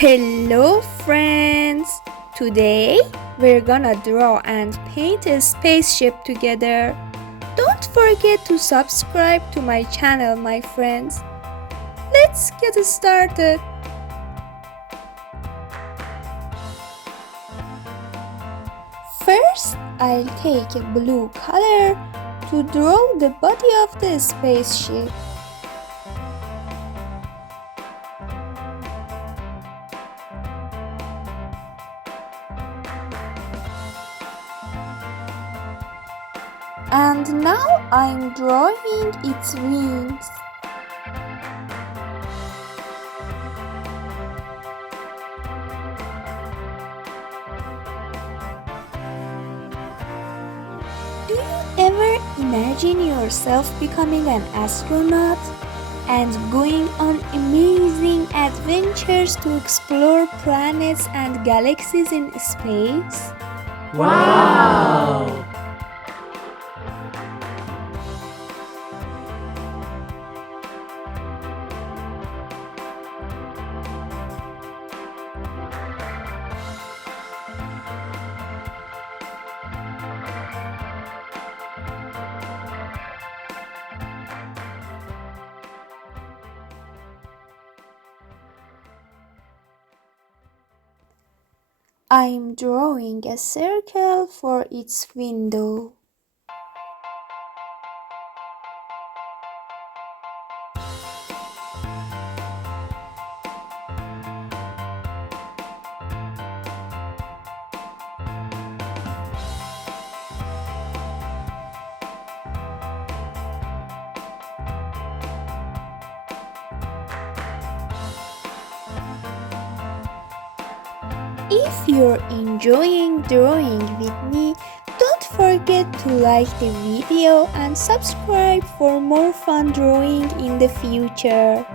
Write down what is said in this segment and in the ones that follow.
Hello friends! Today we're gonna draw and paint a spaceship together. Don't forget to subscribe to my channel, my friends. Let's get started. First, I'll take a blue color to draw the body of the spaceship. And now I'm drawing its wings. Do you ever imagine yourself becoming an astronaut and going on amazing adventures to explore planets and galaxies in space? Wow! I'm drawing a circle for its window. If you're enjoying drawing with me, don't forget to like the video and subscribe for more fun drawing in the future.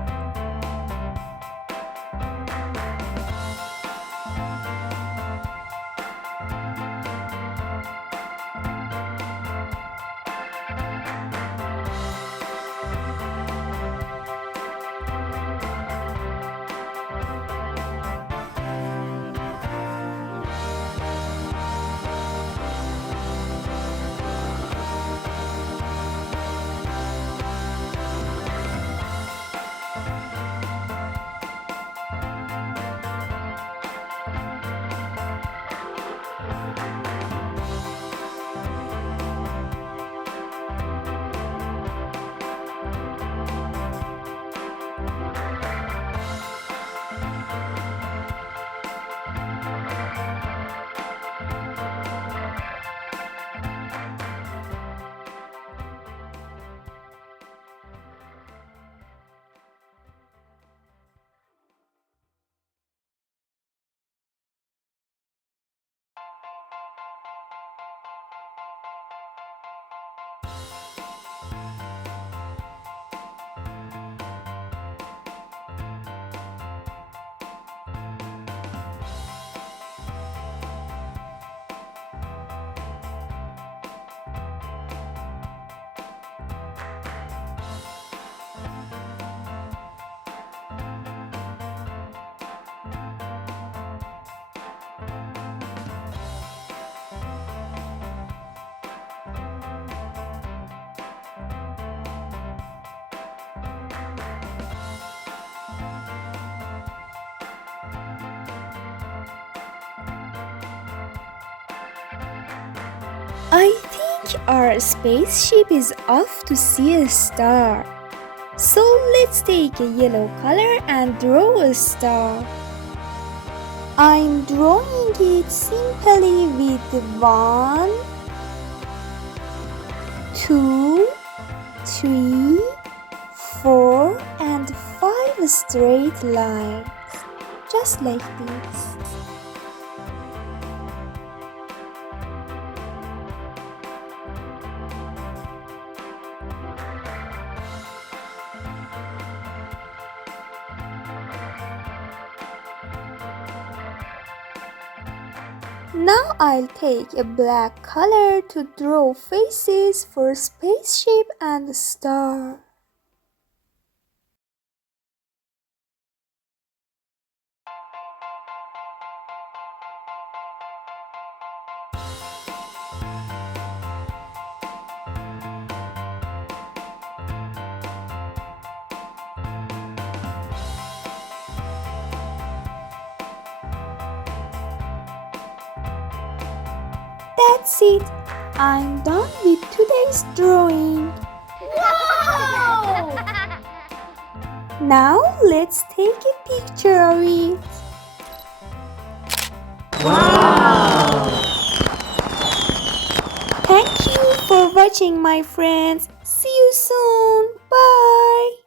I think our spaceship is off to see a star. So let's take a yellow color and draw a star. I'm drawing it simply with 1, 2, 3, 4 and 5 straight lines. Just like this. Now I'll take a black color to draw faces for spaceship and star. That's it. I'm done with today's drawing. Wow! Now let's take a picture of it. Wow! Thank you for watching, my friends. See you soon. Bye.